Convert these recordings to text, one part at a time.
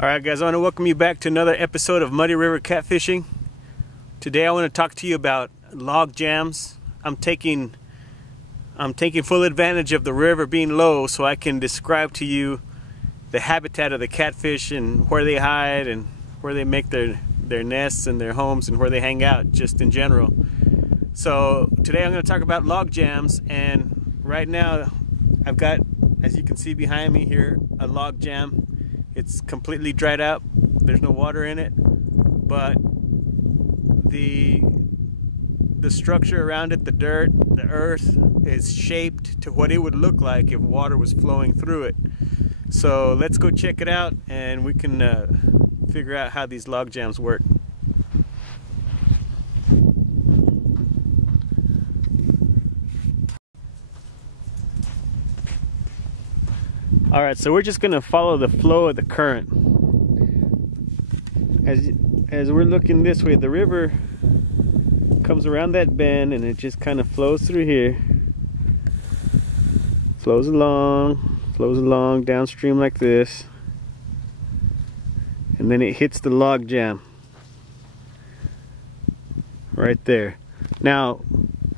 Alright guys, I want to welcome you back to another episode of Muddy River Catfishing. Today I want to talk to you about log jams. I'm taking full advantage of the river being low so I can describe to you the habitat of the catfish and where they hide and where they make their nests and their homes and where they hang out just in general. So today I'm going to talk about log jams, and right now I've got, as you can see behind me here, a log jam. It's completely dried up. There's no water in it, but the structure around it, the dirt, the earth, is shaped to what it would look like if water was flowing through it. So let's go check it out and we can figure out how these log jams work. Alright, so we're just going to follow the flow of the current. As we're looking this way, the river comes around that bend and it just kind of flows through here. Flows along downstream like this. And then it hits the log jam. Right there. Now,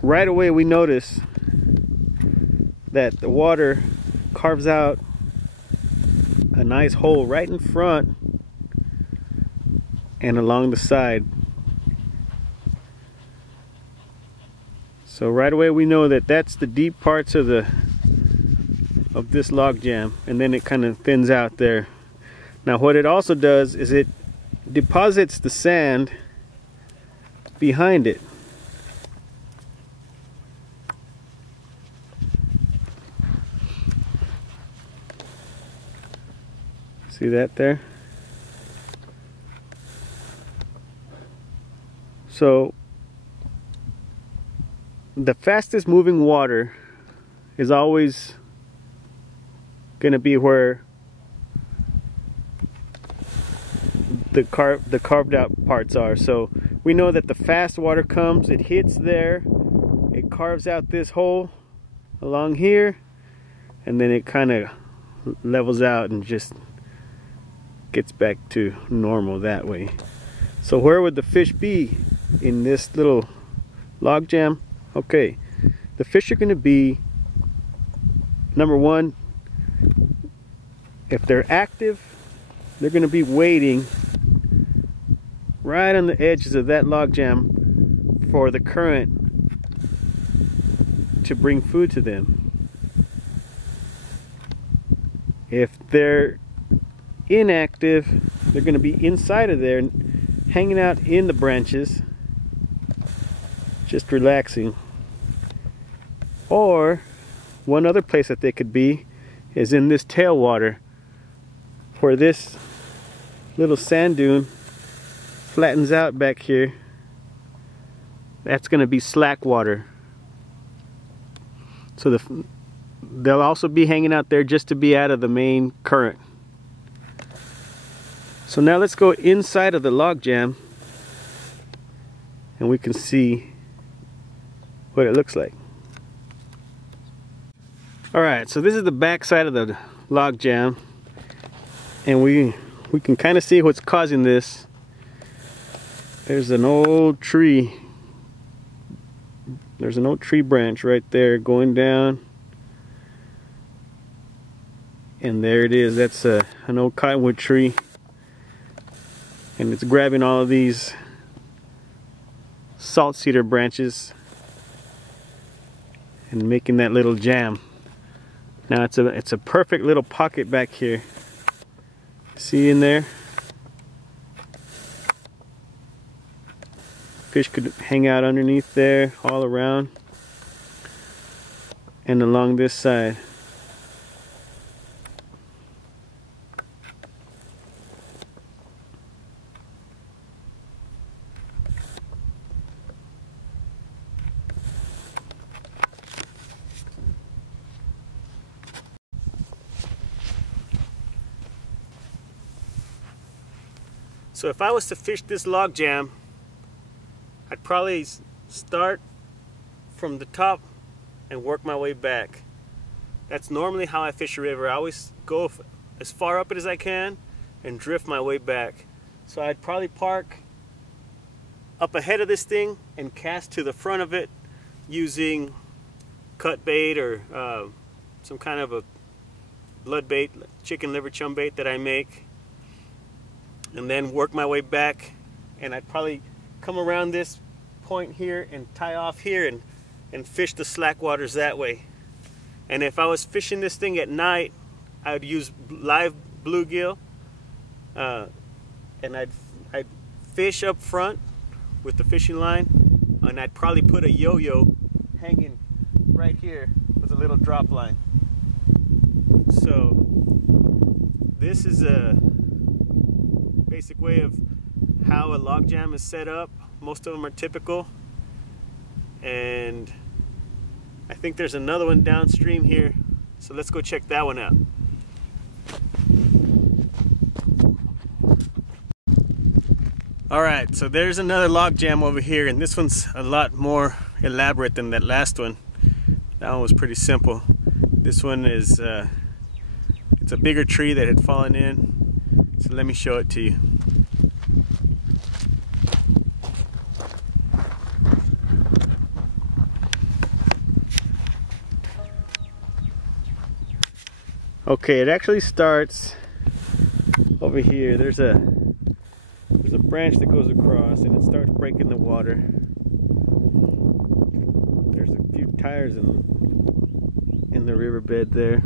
right away we notice that the water carves out a nice hole right in front and along the side. So right away we know that that's the deep parts of this log jam, and then it kind of thins out there. Now what it also does is it deposits the sand behind it. See that there? So the fastest moving water is always going to be where the carved out parts are. So we know that the fast water comes, it hits there, it carves out this hole along here, and then it kind of levels out and just gets back to normal that way. So where would the fish be in this little log jam? Okay, the fish are going to be, number one, if they're active, they're going to be waiting right on the edges of that log jam for the current to bring food to them. If they're inactive, they're going to be inside of there, hanging out in the branches, just relaxing. Or one other place that they could be is in this tailwater, where this little sand dune flattens out back here. That's going to be slack water. So they'll also be hanging out there just to be out of the main current. So now let's go inside of the log jam and we can see what it looks like. Alright, so this is the back side of the log jam, and we can kind of see what's causing this. There's an old tree. There's an old tree branch right there going down. And there it is. That's an old cottonwood tree. And it's grabbing all of these salt cedar branches and making that little jam. Now it's a perfect little pocket back here. See in there? Fish could hang out underneath there, all around, and along this side. So if I was to fish this log jam, I'd probably start from the top and work my way back. That's normally how I fish a river. I always go as far up it as I can and drift my way back. So I'd probably park up ahead of this thing and cast to the front of it using cut bait or some kind of a blood bait, chicken liver chum bait that I make, and then work my way back. And I'd probably come around this point here and tie off here and fish the slack waters that way. And if I was fishing this thing at night, I would use live bluegill, and I'd fish up front with the fishing line, and I'd probably put a yo-yo hanging right here with a little drop line. So this is a basic way of how a log jam is set up. Most of them are typical, and I think there's another one downstream here, so let's go check that one out. Alright, so there's another log jam over here, and this one's a lot more elaborate than that last one. That one was pretty simple. This one is it's a bigger tree that had fallen in, so let me show it to you. Okay, it actually starts over here. There's a branch that goes across, and it starts breaking the water. There's a few tires in the riverbed there.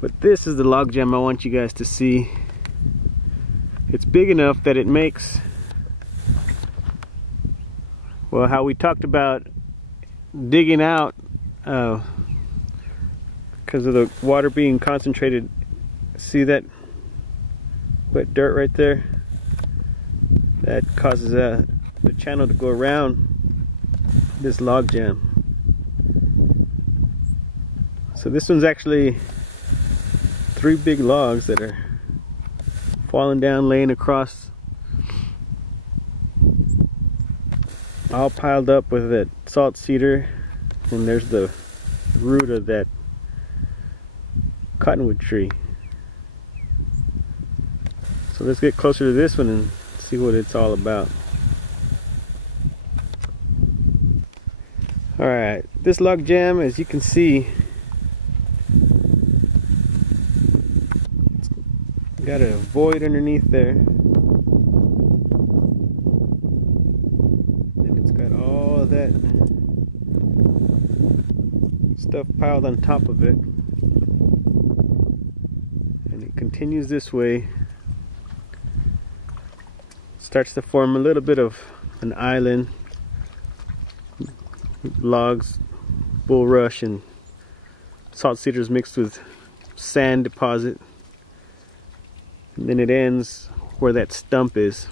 But this is the log jam I want you guys to see. It's big enough that it makes, well, how we talked about digging out because of the water being concentrated. See that wet dirt right there? That causes the channel to go around this log jam. So this one's actually 3 big logs that are falling down, laying across, all piled up with that salt cedar, and there's the root of that cottonwood tree. So let's get closer to this one and see what it's all about. Alright, this log jam, as you can see, it's got a void underneath there, and it's got all of that stuff piled on top of it, and it continues this way. Starts to form a little bit of an island. Logs, bulrush, and salt cedars mixed with sand deposit, and then it ends where that stump is,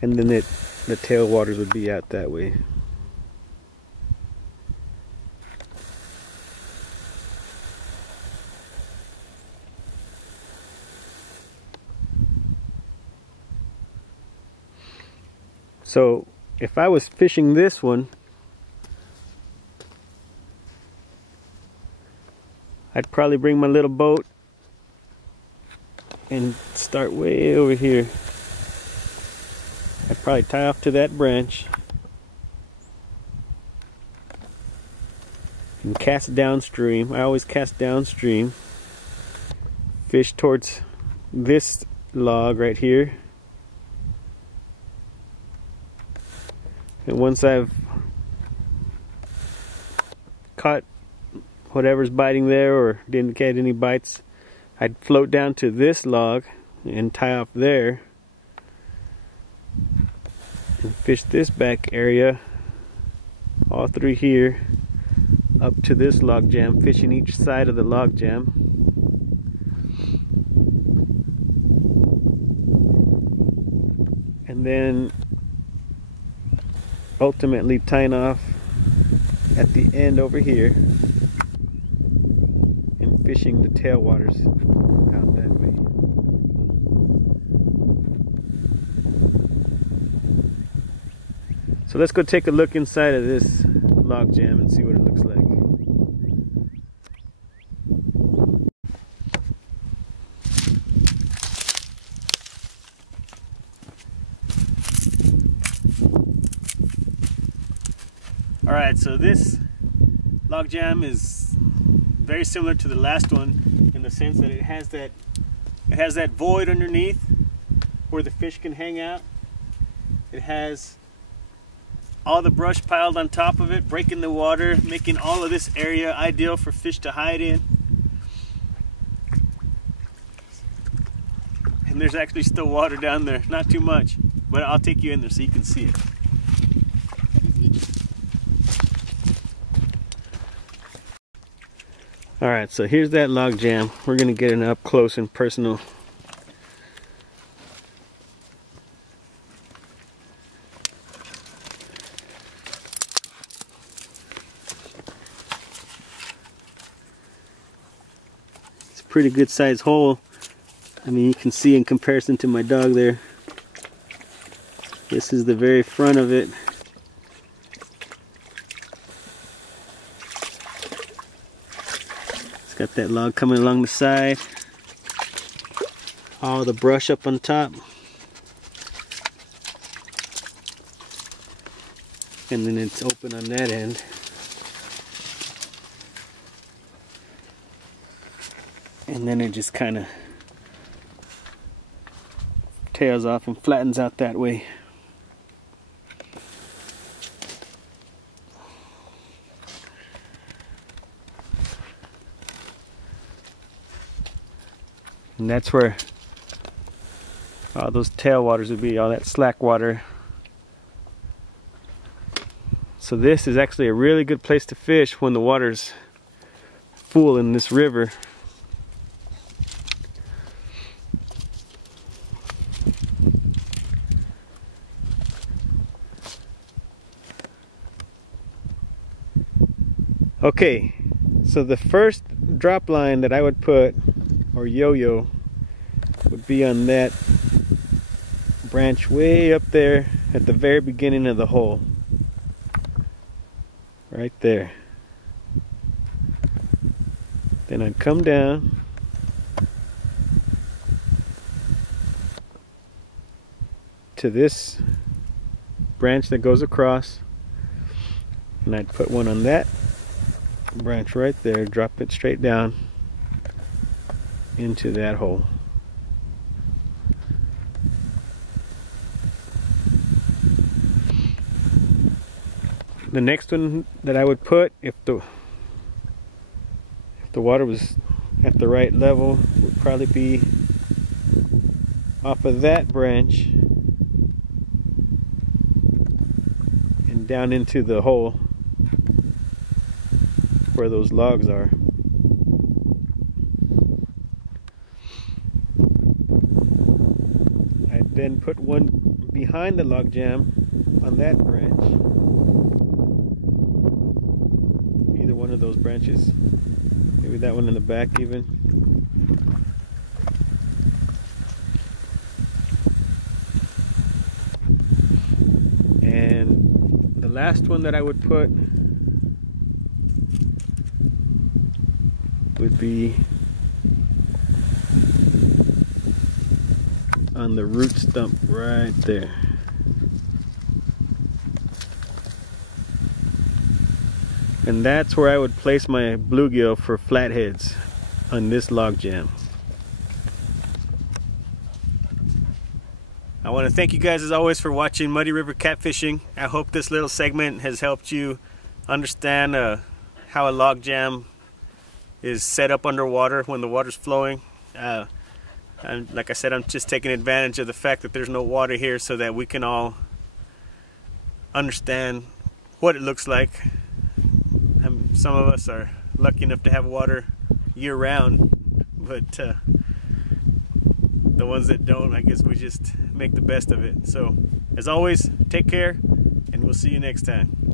and then the tailwaters would be out that way. So if I was fishing this one, I'd probably bring my little boat and start way over here. I'd probably tie off to that branch and cast downstream. I always cast downstream, fish towards this log right here. And once I've caught whatever's biting there or didn't get any bites, I'd float down to this log and tie off there and fish this back area all through here up to this log jam, fishing each side of the log jam. And then ultimately tying off at the end over here and fishing the tailwaters out that way. So let's go take a look inside of this log jam and see what it looks like. Alright, so this log jam is very similar to the last one in the sense that it has that void underneath where the fish can hang out. It has all the brush piled on top of it, breaking the water, making all of this area ideal for fish to hide in. And there's actually still water down there, not too much, but I'll take you in there so you can see it. Alright, so here's that log jam. We're going to get it up close and personal. It's a pretty good sized hole. I mean, you can see in comparison to my dog there. This is the very front of it. Got that log coming along the side, all the brush up on top, and then it's open on that end. And then it just kind of tails off and flattens out that way. And that's where all those tailwaters would be, all that slack water. So this is actually a really good place to fish when the water's full in this river. Okay, so the first drop line that I would put, or yo-yo, would be on that branch way up there at the very beginning of the hole. Right there. Then I'd come down to this branch that goes across, and I'd put one on that branch right there, drop it straight down into that hole. The next one that I would put, if the water was at the right level, would probably be off of that branch and down into the hole where those logs are. Then put one behind the log jam on that branch. Either one of those branches. Maybe that one in the back even. And the last one that I would put would be on the root stump right there. And that's where I would place my bluegill for flatheads on this log jam. I want to thank you guys as always for watching Muddy River Catfishing. I hope this little segment has helped you understand how a log jam is set up underwater when the water's flowing. And like I said, I'm just taking advantage of the fact that there's no water here so that we can all understand what it looks like. Some of us are lucky enough to have water year-round, but the ones that don't, I guess we just make the best of it. So, as always, take care, and we'll see you next time.